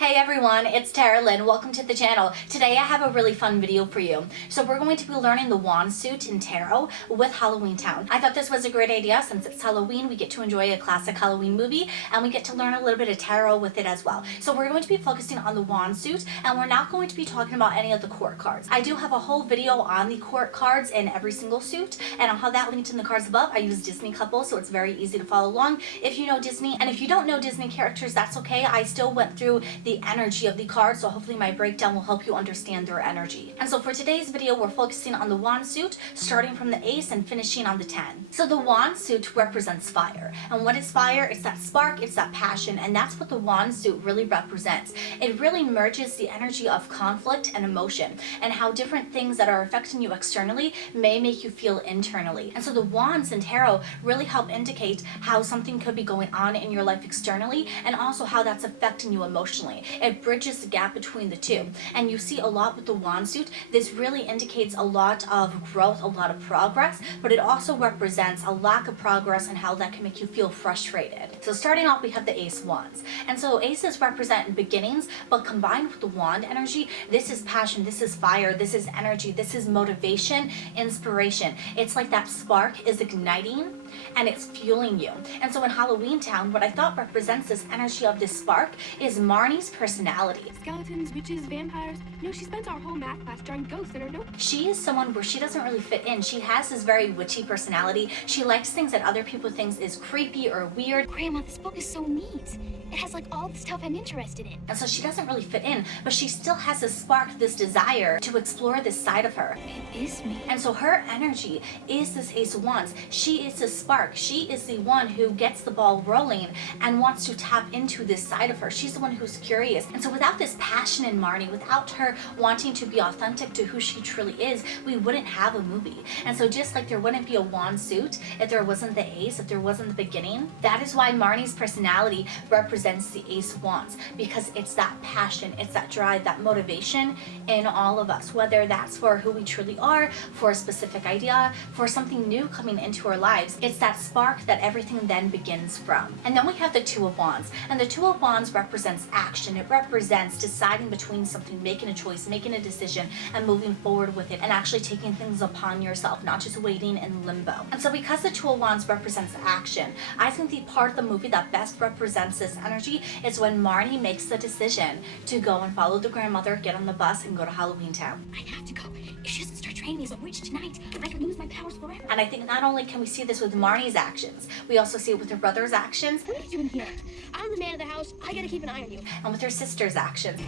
Hey everyone, it's Carolyn. Welcome to the channel. Today I have a really fun video for you. So we're going to be learning the wand suit in tarot with HALLOWEENTOWN. I thought this was a great idea since it's Halloween. We get to enjoy a classic Halloween movie and we get to learn a little bit of tarot with it as well. So we're going to be focusing on the wand suit and we're not going to be talking about any of the court cards. I do have a whole video on the court cards in every single suit and I'll have that linked in the cards above. I use Disney couples so it's very easy to follow along if you know Disney. And if you don't know Disney characters, that's okay. I still went through the energy of the cards, so hopefully my breakdown will help you understand their energy. And so for today's video, we're focusing on the wand suit, starting from the ace and finishing on the 10. So the wand suit represents fire. And what is fire? It's that spark, it's that passion, and that's what the wand suit really represents. It really merges the energy of conflict and emotion, and how different things that are affecting you externally may make you feel internally. And so the wands in tarot really help indicate how something could be going on in your life externally, and also how that's affecting you emotionally. It bridges the gap between the two. And you see a lot with the wand suit. This really indicates a lot of growth, a lot of progress, but it also represents a lack of progress and how that can make you feel frustrated. So starting off, we have the ace wands. And so aces represent beginnings, but combined with the wand energy, this is passion, this is fire, this is energy, this is motivation, inspiration. It's like that spark is igniting and it's fueling you. And so in HALLOWEENTOWN, what I thought represents this energy of this spark is Marnie's personality. Skeletons, witches, vampires. No, she spent our whole math class drawing ghosts in her notebook. She is someone where she doesn't really fit in. She has this very witchy personality. She likes things that other people think is creepy or weird. Grandma, this book is so neat. It has like all the stuff I'm interested in. And so she doesn't really fit in, but she still has this spark, this desire to explore this side of her. It is me. And so her energy is this ace of wands. She is the spark. She is the one who gets the ball rolling and wants to tap into this side of her. She's the one who's curious. And so without this passion in Marnie, without her wanting to be authentic to who she truly is, we wouldn't have a movie. And so just like there wouldn't be a wand suit if there wasn't the ace, if there wasn't the beginning, that is why Marnie's personality represents the ace of wands, because it's that passion, it's that drive, that motivation in all of us, whether that's for who we truly are, for a specific idea, for something new coming into our lives. It's that spark that everything then begins from. And then we have the two of wands, and the two of wands represents action. It represents deciding between something, making a choice, making a decision, and moving forward with it, and actually taking things upon yourself, not just waiting in limbo. And so because the two of wands represents action, I think the part of the movie that best represents this energy is when Marnie makes the decision to go and follow the grandmother, get on the bus, and go to HALLOWEENTOWN. I have to go. If she doesn't start training me as a witch tonight, I could lose my powers forever. And I think not only can we see this with Marnie's actions, we also see it with her brother's actions. What are you doing here? I'm the man of the house. I gotta keep an eye on you. And with her sister's actions.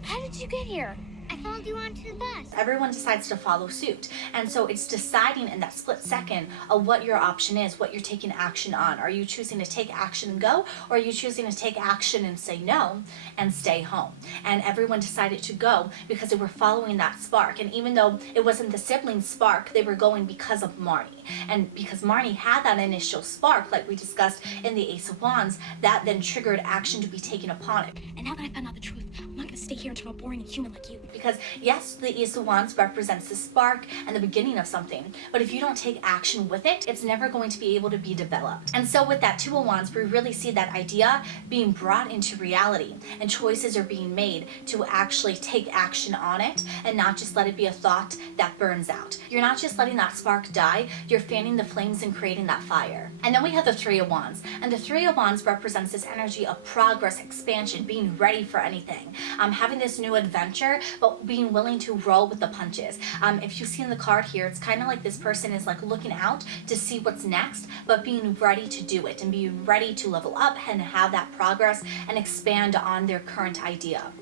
How did you get here? I followed you onto the bus. Everyone decides to follow suit. And so it's deciding in that split second of what your option is, what you're taking action on. Are you choosing to take action and go, or are you choosing to take action and say no and stay home? And everyone decided to go because they were following that spark. And even though it wasn't the sibling spark, they were going because of Marnie. And because Marnie had that initial spark, like we discussed in the Ace of Wands, that then triggered action to be taken upon it. And now that I found out the truth, I'm not gonna stay here and turn out boring and human like you. Because yes, the Ace of Wands represents the spark and the beginning of something, but if you don't take action with it, it's never going to be able to be developed. And so with that Two of Wands, we really see that idea being brought into reality, and choices are being made to actually take action on it and not just let it be a thought that burns out. You're not just letting that spark die, you're fanning the flames and creating that fire. And then we have the Three of Wands, and the Three of Wands represents this energy of progress, expansion, being ready for anything, having this new adventure, but being willing to roll with the punches. If you see in the card here, it's kind of like this person is like looking out to see what's next, but being ready to do it and being ready to level up and have that progress and expand on their current idea.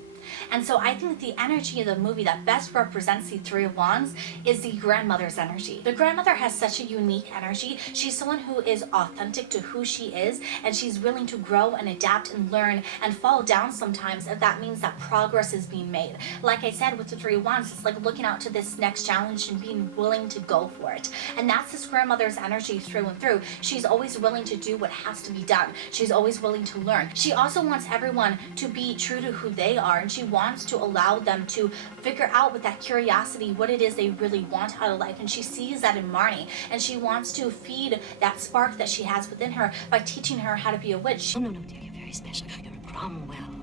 And so I think the energy of the movie that best represents the Three of Wands is the grandmother's energy. The grandmother has such a unique energy. She's someone who is authentic to who she is, and she's willing to grow and adapt and learn and fall down sometimes if that means that progress is being made. Like I said with the Three of Wands, it's like looking out to this next challenge and being willing to go for it. And that's this grandmother's energy through and through. She's always willing to do what has to be done. She's always willing to learn. She also wants everyone to be true to who they are, and she wants to allow them to figure out with that curiosity what it is they really want out of life. And she sees that in Marnie, and she wants to feed that spark that she has within her by teaching her how to be a witch. Oh, no, dear, you're very special. You're a Cromwell.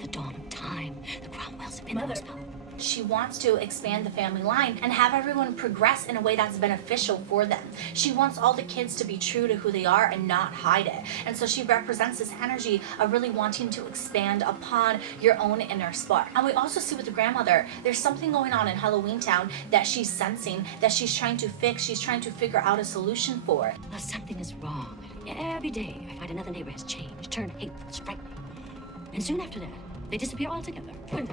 the dawn of time. The Cromwells have been the most powerful. She wants to expand the family line and have everyone progress in a way that's beneficial for them. She wants all the kids to be true to who they are and not hide it. And so she represents this energy of really wanting to expand upon your own inner spark. And we also see with the grandmother, there's something going on in Halloweentown that she's sensing, that she's trying to fix, she's trying to figure out a solution for. Well, something is wrong. Every day I find another neighbor has changed, turned hateful, it's frightening. And soon after that, they disappear altogether. I'm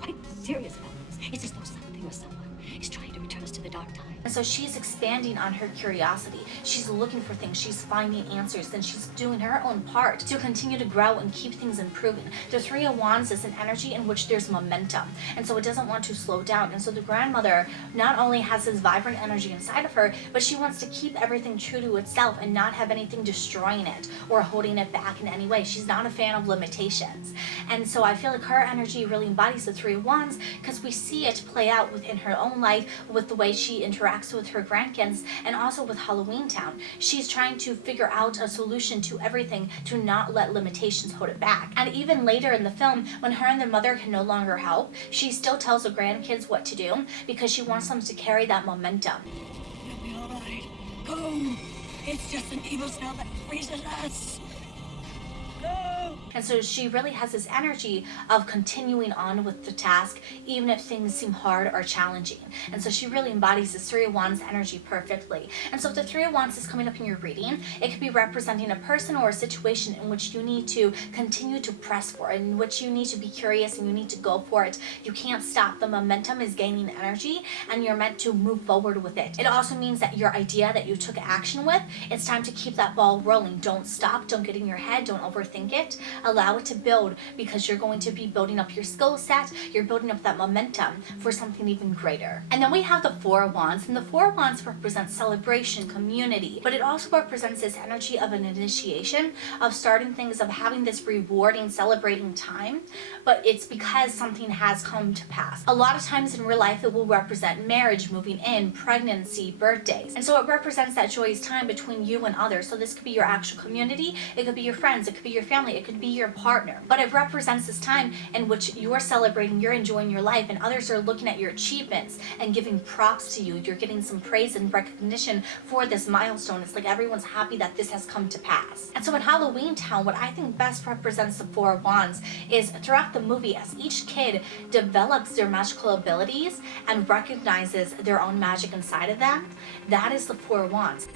quite serious about this. It's as though something or someone is trying to return us to the dark time. And so she's expanding on her curiosity. She's looking for things, she's finding answers, and she's doing her own part to continue to grow and keep things improving. The Three of Wands is an energy in which there's momentum, and so it doesn't want to slow down. And so the grandmother not only has this vibrant energy inside of her, but she wants to keep everything true to itself and not have anything destroying it or holding it back in any way. She's not a fan of limitations. And so I feel like her energy really embodies the Three of Wands because we see it play out within her own life with the way she interacts with her grandkids and also with Halloweentown. She's trying to figure out a solution to everything to not let limitations hold it back. And even later in the film, when her and their mother can no longer help, she still tells the grandkids what to do because she wants them to carry that momentum. You'll be all right. Go. It's just an evil spell that freezes us. No. And so she really has this energy of continuing on with the task, even if things seem hard or challenging. And so she really embodies this Three of Wands energy perfectly. And so if the Three of Wands is coming up in your reading, it could be representing a person or a situation in which you need to continue to press for, in which you need to be curious and you need to go for it. You can't stop. The momentum is gaining energy and you're meant to move forward with it. It also means that your idea that you took action with, it's time to keep that ball rolling. Don't stop. Don't get in your head. Don't overthink it. Allow it to build because you're going to be building up your skill set. You're building up that momentum for something even greater. And then we have the Four of Wands, and the Four of Wands represents celebration, community, but it also represents this energy of an initiation, of starting things, of having this rewarding, celebrating time, but it's because something has come to pass. A lot of times in real life, it will represent marriage, moving in, pregnancy, birthdays. And so it represents that joyous time between you and others. So this could be your actual community, it could be your friends, it could be your family, it could be your partner, but it represents this time in which you're celebrating, you're enjoying your life, and others are looking at your achievements and giving props to you. You're getting some praise and recognition for this milestone. It's like everyone's happy that this has come to pass. And so in Halloweentown, what I think best represents the Four of Wands is throughout the movie, as each kid develops their magical abilities and recognizes their own magic inside of them, that is the Four of Wands.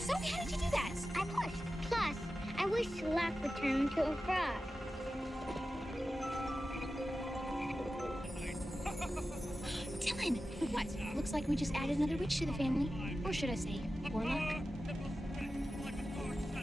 So how did you do that? I pushed. Plus, I wish luck would turn into a frog. Dylan! What? Looks like we just added another witch to the family. Or should I say, warlock?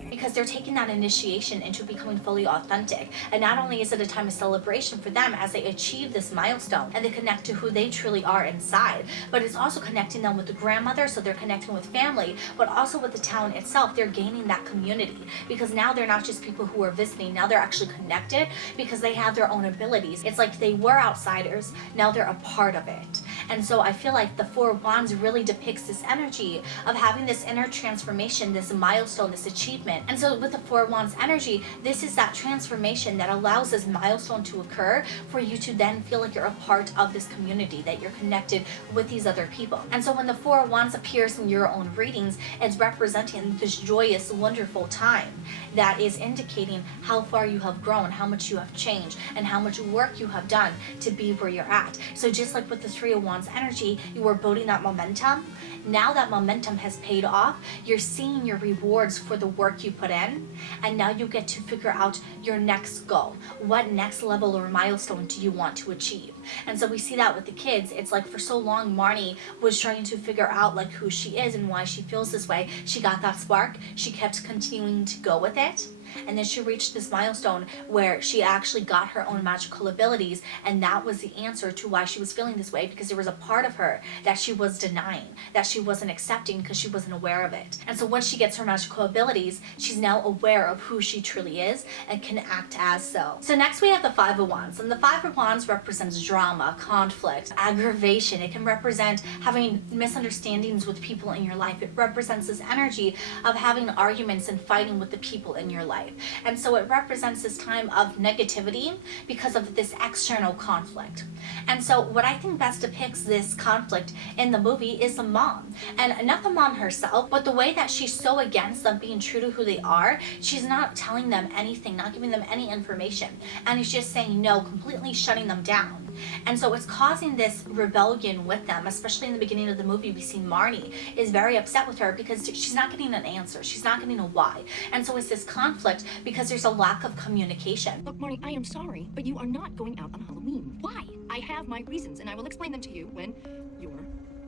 Because they're taking that initiation into becoming fully authentic. And not only is it a time of celebration for them as they achieve this milestone and they connect to who they truly are inside, but it's also connecting them with the grandmother, so they're connecting with family, but also with the town itself. They're gaining that community because now they're not just people who are visiting, now they're actually connected because they have their own abilities. It's like they were outsiders, now they're a part of it. And so I feel like the Four of Wands really depicts this energy of having this inner transformation, this milestone, this achievement. And so with the Four of Wands energy, this is that transformation that allows this milestone to occur for you to then feel like you're a part of this community, that you're connected with these other people. And so when the Four of Wands appears in your own readings, it's representing this joyous, wonderful time that is indicating how far you have grown, how much you have changed, and how much work you have done to be where you're at. So just like with the Three of Wands energy, you were building that momentum. Now that momentum has paid off, you're seeing your rewards for the work you put in, and now you get to figure out your next goal. What next level or milestone do you want to achieve? And so we see that with the kids. It's like for so long, Marnie was trying to figure out like who she is and why she feels this way. She got that spark. She kept continuing to go with it. And then she reached this milestone where she actually got her own magical abilities, and that was the answer to why she was feeling this way, because there was a part of her that she was denying, that she wasn't accepting because she wasn't aware of it. And so once she gets her magical abilities, she's now aware of who she truly is and can act as so. So next we have the Five of Wands, and the Five of Wands represents drama, conflict, aggravation. It can represent having misunderstandings with people in your life. It represents this energy of having arguments and fighting with the people in your life. life. And so it represents this time of negativity because of this external conflict. And so what I think best depicts this conflict in the movie is the mom. And not the mom herself, but the way that she's so against them being true to who they are. She's not telling them anything, not giving them any information. And it's just saying no, completely shutting them down. And so it's causing this rebellion with them, especially in the beginning of the movie. We see Marnie is very upset with her because she's not getting an answer. She's not getting a why. And so it's this conflict because there's a lack of communication. Look, Marnie, I am sorry, but you are not going out on Halloween. Why? I have my reasons, and I will explain them to you when you're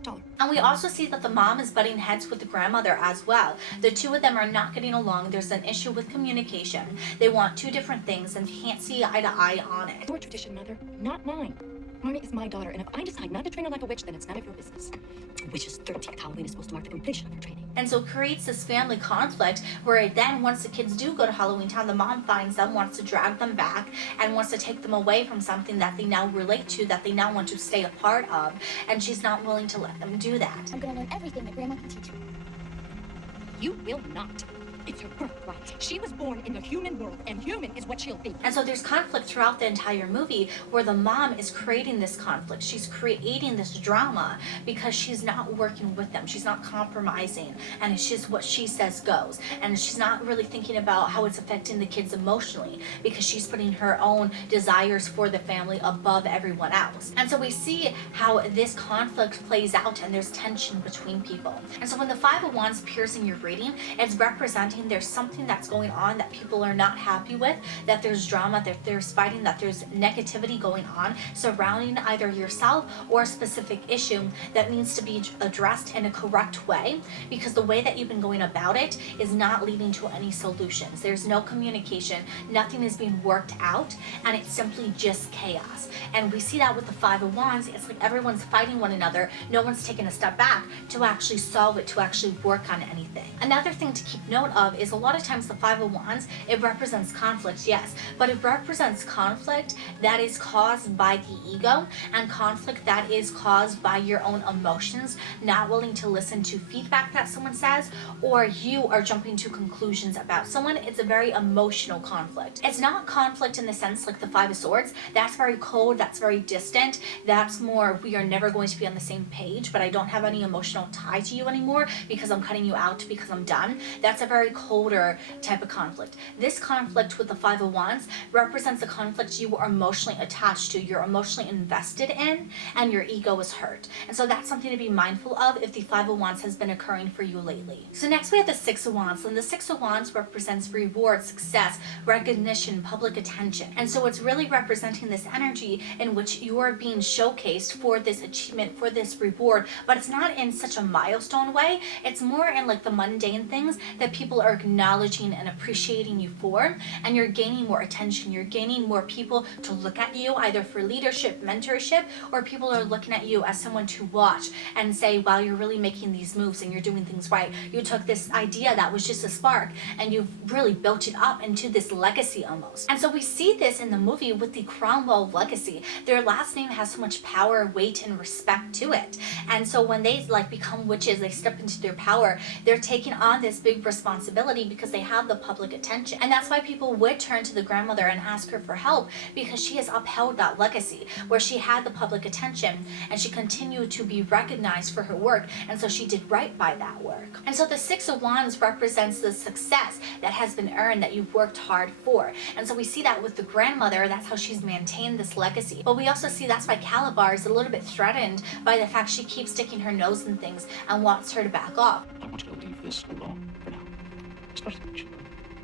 taller. And we also see that the mom is butting heads with the grandmother as well. The two of them are not getting along. There's an issue with communication. They want two different things and can't see eye to eye on it. Your tradition, Mother, not mine. Marnie is my daughter, and if I decide not to train her like a witch, then it's none of your business. Witch's 13th Halloween is supposed to mark the completion of her training. And so it creates this family conflict where then once the kids do go to HALLOWEENTOWN, the mom finds them, wants to drag them back, and wants to take them away from something that they now relate to, that they now want to stay a part of, and she's not willing to let them do that. I'm gonna learn everything that Grandma can teach me. You will not. It's her birthright. She was born in the human world, and human is what she'll be. And so there's conflict throughout the entire movie where the mom is creating this conflict. She's creating this drama because she's not working with them. She's not compromising. And it's just what she says goes. And she's not really thinking about how it's affecting the kids emotionally because she's putting her own desires for the family above everyone else. And so we see how this conflict plays out and there's tension between people. And so when the Five of Wands appears in your reading, it's representing there's something that's going on that people are not happy with, that there's drama, that there's fighting, that there's negativity going on surrounding either yourself or a specific issue that needs to be addressed in a correct way, because the way that you've been going about it is not leading to any solutions. There's no communication, nothing is being worked out, and it's simply just chaos. And we see that with the Five of Wands. It's like everyone's fighting one another. No one's taking a step back to actually solve it, to actually work on anything. Another thing to keep note of is a lot of times the Five of Wands, it represents conflict, yes, but it represents conflict that is caused by the ego and conflict that is caused by your own emotions, not willing to listen to feedback that someone says, or you are jumping to conclusions about someone. It's a very emotional conflict. It's not conflict in the sense like the Five of Swords. That's very cold, that's very distant, that's more we are never going to be on the same page, but I don't have any emotional tie to you anymore because I'm cutting you out because I'm done. That's a very colder type of conflict. This conflict with the Five of Wands represents a conflict you are emotionally attached to, you're emotionally invested in, and your ego is hurt. And so that's something to be mindful of if the Five of Wands has been occurring for you lately. So next we have the Six of Wands, and the Six of Wands represents reward, success, recognition, public attention. And so it's really representing this energy in which you are being showcased for this achievement, for this reward, but it's not in such a milestone way. It's more in like the mundane things that people are acknowledging and appreciating you for, and you're gaining more attention. You're gaining more people to look at you either for leadership, mentorship, or people are looking at you as someone to watch and say, wow, you're really making these moves and you're doing things right. You took this idea that was just a spark and you've really built it up into this legacy almost. And so we see this in the movie with the Cromwell legacy. Their last name has so much power, weight, and respect to it. And so when they like become witches, they step into their power, they're taking on this big responsibility because they have the public attention. And that's why people would turn to the grandmother and ask her for help, because she has upheld that legacy where she had the public attention and she continued to be recognized for her work, and so she did right by that work. And so the Six of Wands represents the success that has been earned, that you've worked hard for. And so we see that with the grandmother, that's how she's maintained this legacy. But we also see that's why Calabar is a little bit threatened by the fact she keeps sticking her nose in things and wants her to back off. I want you to leave this alone for now. Especially when it's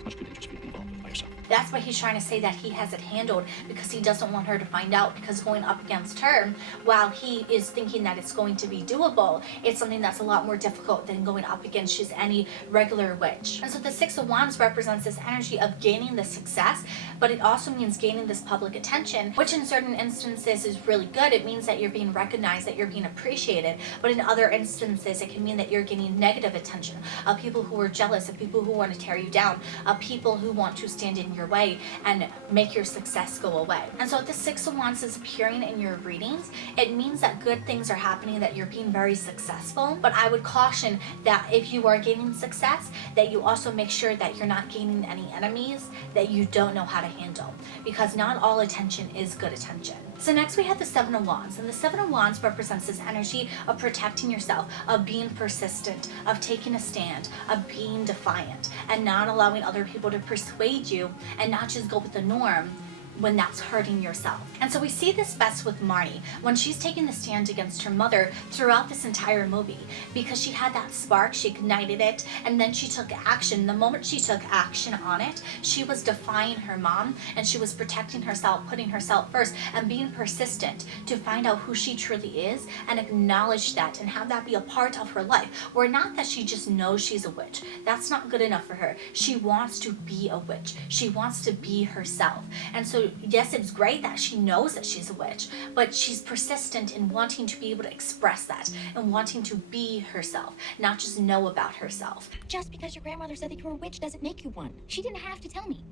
much too dangerous for you to be involved with by yourself. That's why he's trying to say that he has it handled, because he doesn't want her to find out, because going up against her, while he is thinking that it's going to be doable, it's something that's a lot more difficult than going up against just any regular witch. And so the Six of Wands represents this energy of gaining the success, but it also means gaining this public attention, which in certain instances is really good. It means that you're being recognized, that you're being appreciated, but in other instances it can mean that you're getting negative attention, of people who are jealous, of people who want to tear you down, of people who want to stand in your way and make your success go away. And so if the Six of Wands is appearing in your readings, it means that good things are happening, that you're being very successful. But I would caution that if you are gaining success, that you also make sure that you're not gaining any enemies that you don't know how to handle, because not all attention is good attention. So next we have the Seven of Wands, and the Seven of Wands represents this energy of protecting yourself, of being persistent, of taking a stand, of being defiant, and not allowing other people to persuade you and not just go with the norm when that's hurting yourself. And so we see this best with Marnie when she's taking the stand against her mother throughout this entire movie, because she had that spark, she ignited it, and then she took action. The moment she took action on it, she was defying her mom, and she was protecting herself, putting herself first, and being persistent to find out who she truly is and acknowledge that and have that be a part of her life. Where not that she just knows she's a witch. That's not good enough for her. She wants to be a witch. She wants to be herself. And so yes, it's great that she knows that she's a witch, but she's persistent in wanting to be able to express that and wanting to be herself, not just know about herself. Just because your grandmother said that you were a witch doesn't make you one. She didn't have to tell me.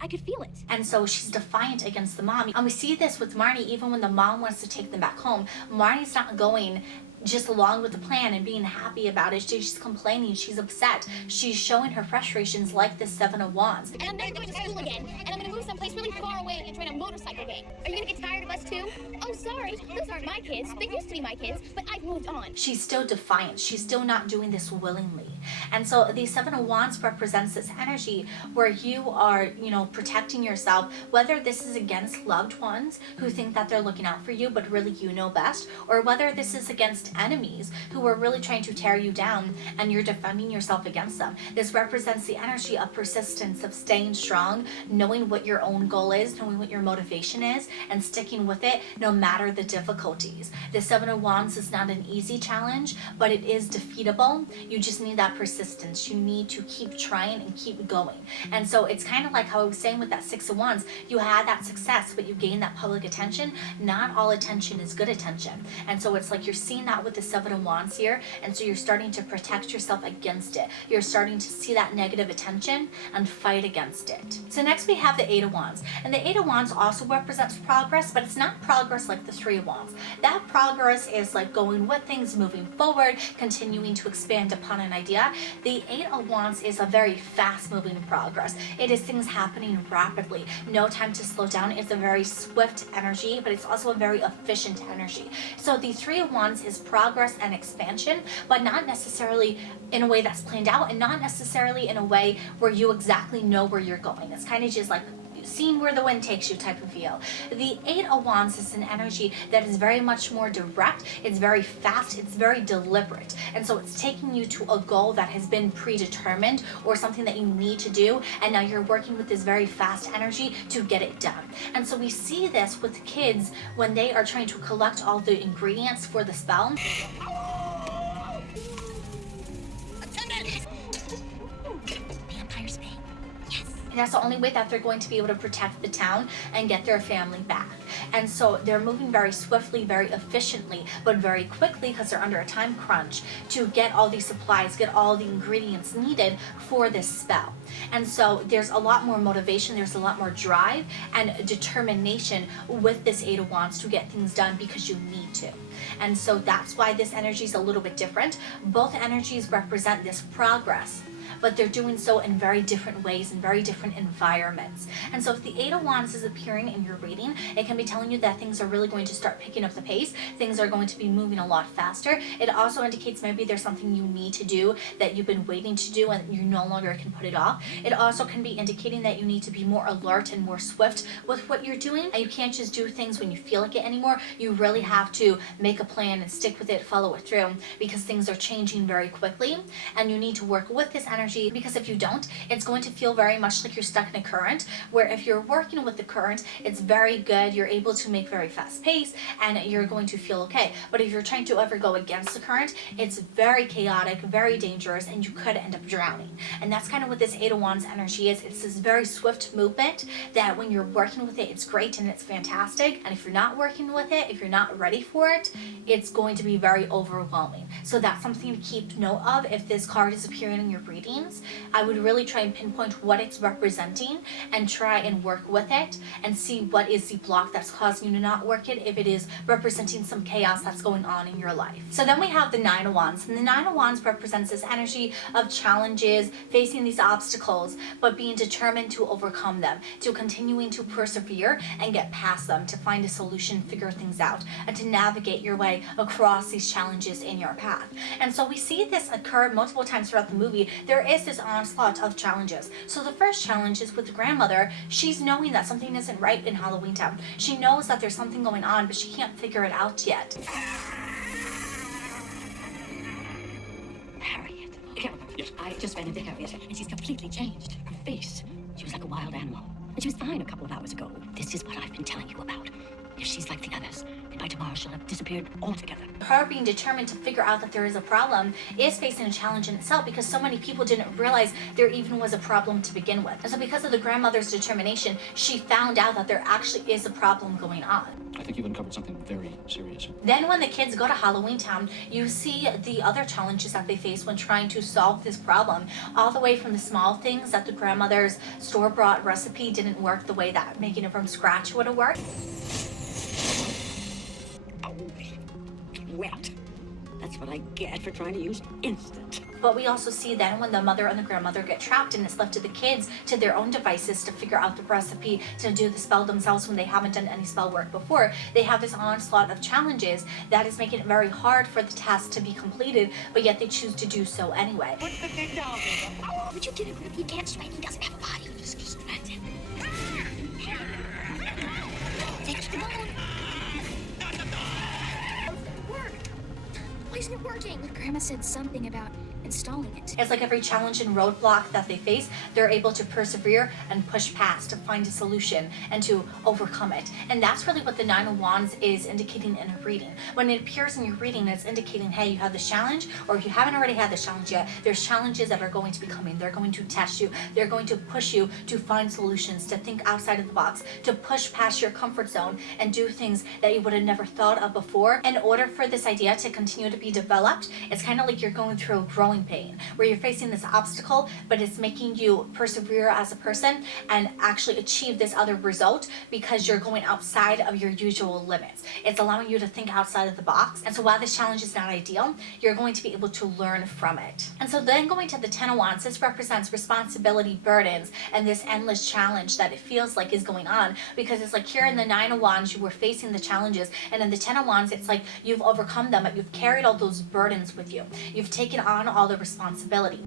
I could feel it. And so she's defiant against the mom. And we see this with Marnie, even when the mom wants to take them back home. Marnie's not going just along with the plan and being happy about it. She's complaining, she's upset, she's showing her frustrations like the Seven of Wands. And I'm never going to school again, and I'm going to move someplace really far away and join a motorcycle gang. Are you going to get tired of us too? Oh, sorry, those aren't my kids. They used to be my kids, but I've moved on. She's still defiant. She's still not doing this willingly. And so the Seven of Wands represents this energy where you are, protecting yourself, whether this is against loved ones who think that they're looking out for you, but really you know best, or whether this is against enemies who are really trying to tear you down and you're defending yourself against them. This represents the energy of persistence, of staying strong, knowing what your own goal is, knowing what your motivation is, and sticking with it no matter the difficulties. The Seven of Wands is not an easy challenge, but it is defeatable. You just need that persistence. You need to keep trying and keep going. And so it's kind of like how I was saying with that Six of Wands, you had that success, but you gained that public attention. Not all attention is good attention. And so it's like you're seeing that with the Seven of Wands here, and so you're starting to protect yourself against it. You're starting to see that negative attention and fight against it. So next we have the Eight of Wands, and the Eight of Wands also represents progress, but it's not progress like the Three of Wands. That progress is like going with things, moving forward, continuing to expand upon an idea. The Eight of Wands is a very fast moving progress. It is things happening rapidly, no time to slow down. It's a very swift energy, but it's also a very efficient energy. So the Three of Wands is progress and expansion, but not necessarily in a way that's planned out, and not necessarily in a way where you exactly know where you're going. It's kind of just like seeing where the wind takes you type of feel. The Eight of Wands is an energy that is very much more direct, it's very fast, it's very deliberate. And so it's taking you to a goal that has been predetermined or something that you need to do, and now you're working with this very fast energy to get it done. And so we see this with kids when they are trying to collect all the ingredients for the spell. Vampire's Bane. Yes. And that's the only way that they're going to be able to protect the town and get their family back. And so they're moving very swiftly, very efficiently, but very quickly, because they're under a time crunch, to get all these supplies, get all the ingredients needed for this spell. And so there's a lot more motivation, there's a lot more drive and determination with this Eight of Wands to get things done, because you need to. And so that's why this energy is a little bit different. Both energies represent this progress, but they're doing so in very different ways, in very different environments. And so if the Eight of Wands is appearing in your reading, it can be telling you that things are really going to start picking up the pace. Things are going to be moving a lot faster. It also indicates maybe there's something you need to do that you've been waiting to do and you no longer can put it off. It also can be indicating that you need to be more alert and more swift with what you're doing. And you can't just do things when you feel like it anymore. You really have to make a plan and stick with it, follow it through, because things are changing very quickly. And you need to work with this energy, because if you don't, it's going to feel very much like you're stuck in a current, where if you're working with the current, it's very good, you're able to make very fast pace and you're going to feel okay. But if you're trying to ever go against the current, it's very chaotic, very dangerous, and you could end up drowning. And that's kind of what this Eight of Wands energy is. It's this very swift movement that when you're working with it, it's great and it's fantastic. And if you're not working with it, if you're not ready for it, it's going to be very overwhelming. So that's something to keep note of if this card is appearing in your reading. feelings, I would really try and pinpoint what it's representing and try and work with it and see what is the block that's causing you to not work it, if it is representing some chaos that's going on in your life. So then we have the Nine of Wands, and the Nine of Wands represents this energy of challenges, facing these obstacles, but being determined to overcome them, to continuing to persevere and get past them, to find a solution, figure things out, and to navigate your way across these challenges in your path. And so we see this occur multiple times throughout the movie. There is this onslaught of challenges. So the first challenge is with the grandmother. She's knowing that something isn't right in Halloweentown. She knows that there's something going on, but she can't figure it out yet. Harriet. Carolyn, Yes. I just ran into Harriet, and she's completely changed. Her face, she was like a wild animal. And she was fine a couple of hours ago. This is what I've been telling you about. If she's like the others, then by tomorrow she'll have disappeared altogether. Her being determined to figure out that there is a problem is facing a challenge in itself, because so many people didn't realize there even was a problem to begin with. And so because of the grandmother's determination, she found out that there actually is a problem going on. I think you've uncovered something very serious. Then when the kids go to Halloweentown, you see the other challenges that they face when trying to solve this problem, all the way from the small things that the grandmother's store-bought recipe didn't work the way that making it from scratch would have worked. Wet. That's what I get for trying to use instant. But we also see then when the mother and the grandmother get trapped, and it's left to the kids to their own devices to figure out the recipe, to do the spell themselves when they haven't done any spell work before. They have this onslaught of challenges that is making it very hard for the task to be completed, but yet they choose to do so anyway. Put the thing down. Would you get it if he can't swing? He doesn't have a body. Just distract him. Take the bone. Work. Why isn't it working? Grandma said something about installing it. It's like every challenge and roadblock that they face, they're able to persevere and push past to find a solution and to overcome it. And that's really what the Nine of Wands is indicating in a reading. When it appears in your reading, it's indicating, hey, you have this challenge, or if you haven't already had this challenge yet, there's challenges that are going to be coming. They're going to test you. They're going to push you to find solutions, to think outside of the box, to push past your comfort zone and do things that you would have never thought of before. In order for this idea to continue to be developed, it's kind of like you're going through a growing pain, where you're facing this obstacle, but it's making you persevere as a person and actually achieve this other result because you're going outside of your usual limits. It's allowing you to think outside of the box. And so while this challenge is not ideal, you're going to be able to learn from it. And so then going to the Ten of Wands, this represents responsibility, burdens, and this endless challenge that it feels like is going on, because it's like here in the Nine of Wands, you were facing the challenges, and in the Ten of Wands, it's like you've overcome them, but you've carried all those burdens with you. You've taken on all the responsibility.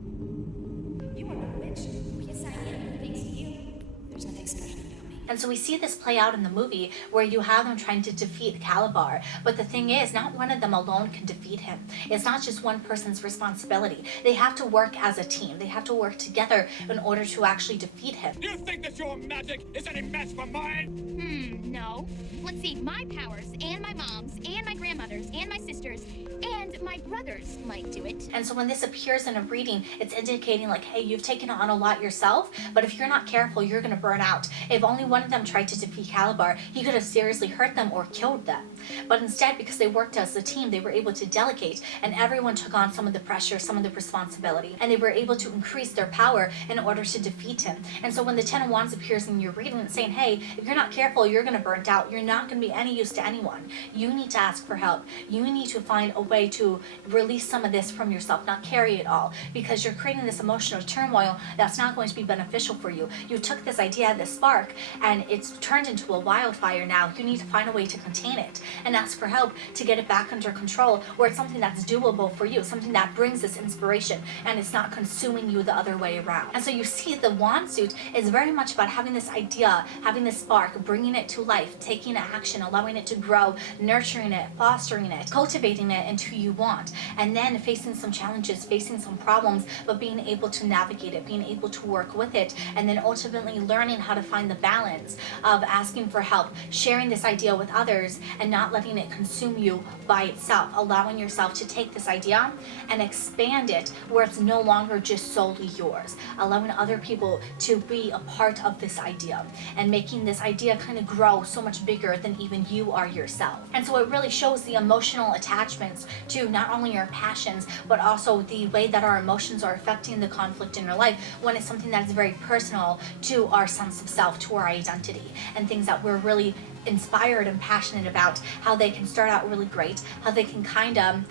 You are a witch. Yes, I am. Thanks to you. There's nothing special about me. And so we see this play out in the movie where you have them trying to defeat Calabar. But the thing is, not one of them alone can defeat him. It's not just one person's responsibility. They have to work as a team. They have to work together in order to actually defeat him. You think that your magic is any match for mine? No. Let's see, my powers, and my mom's, and my grandmother's, and my sister's, and my brother's might do it. And so when this appears in a reading, it's indicating like, hey, you've taken on a lot yourself, but if you're not careful, you're going to burn out. If only one of them tried to defeat Calabar, he could have seriously hurt them or killed them. But instead, because they worked as a team, they were able to delegate, and everyone took on some of the pressure, some of the responsibility, and they were able to increase their power in order to defeat him. And so when the Ten of Wands appears in your reading, it's saying, hey, if you're not careful, you're going to burn out. You're not going to be any use to anyone. You need to ask for help. You need to find a way to release some of this from yourself, not carry it all, because you're creating this emotional turmoil that's not going to be beneficial for you. You took this idea, this spark, and it's turned into a wildfire now. You need to find a way to contain it and ask for help to get it back under control, where it's something that's doable for you, something that brings this inspiration and it's not consuming you the other way around. And so you see the wand suit is very much about having this idea, having this spark, bringing it to life, taking action, allowing it to grow, nurturing it, fostering it, cultivating it into who you want, and then facing some challenges, facing some problems, but being able to navigate it, being able to work with it, and then ultimately learning how to find the balance of asking for help, sharing this idea with others, and not not letting it consume you by itself, allowing yourself to take this idea and expand it where it's no longer just solely yours, allowing other people to be a part of this idea and making this idea kind of grow so much bigger than even you are yourself. And so it really shows the emotional attachments to not only your passions, but also the way that our emotions are affecting the conflict in your life when it's something that's very personal to our sense of self, to our identity, and things that we're really inspired and passionate about, how they can start out really great, how they can kind of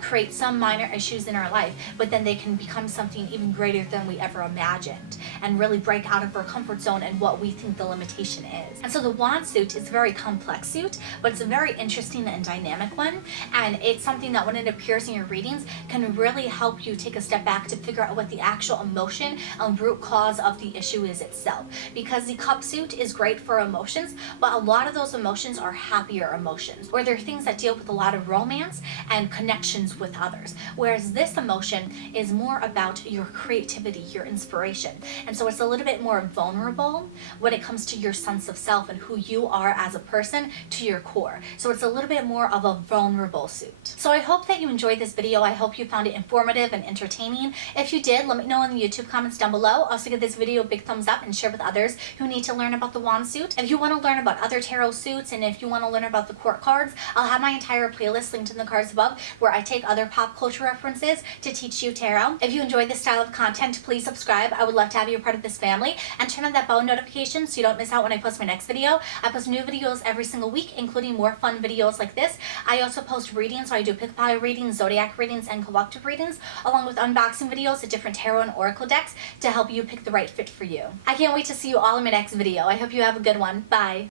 create some minor issues in our life, but then they can become something even greater than we ever imagined and really break out of our comfort zone and what we think the limitation is. And so the wand suit is a very complex suit, but it's a very interesting and dynamic one, and it's something that when it appears in your readings can really help you take a step back to figure out what the actual emotion and root cause of the issue is itself. Because the cup suit is great for emotions, but a lot of those emotions are happier emotions, or they're things that deal with a lot of romance and connections with others. Whereas this emotion is more about your creativity, your inspiration. And so it's a little bit more vulnerable when it comes to your sense of self and who you are as a person to your core. So it's a little bit more of a vulnerable suit. So I hope that you enjoyed this video. I hope you found it informative and entertaining. If you did, let me know in the YouTube comments down below. Also give this video a big thumbs up and share with others who need to learn about the wand suit. If you want to learn about other tarot suits, and if you want to learn about the court cards, I'll have my entire playlist linked in the cards above where I take other pop culture references to teach you tarot. If you enjoy this style of content, please subscribe. I would love to have you a part of this family, and turn on that bell notification so you don't miss out when I post my next video. I post new videos every single week, including more fun videos like this. I also post readings, so I do pick pile readings, zodiac readings, and collective readings, along with unboxing videos of different tarot and oracle decks to help you pick the right fit for you. I can't wait to see you all in my next video. I hope you have a good one. Bye.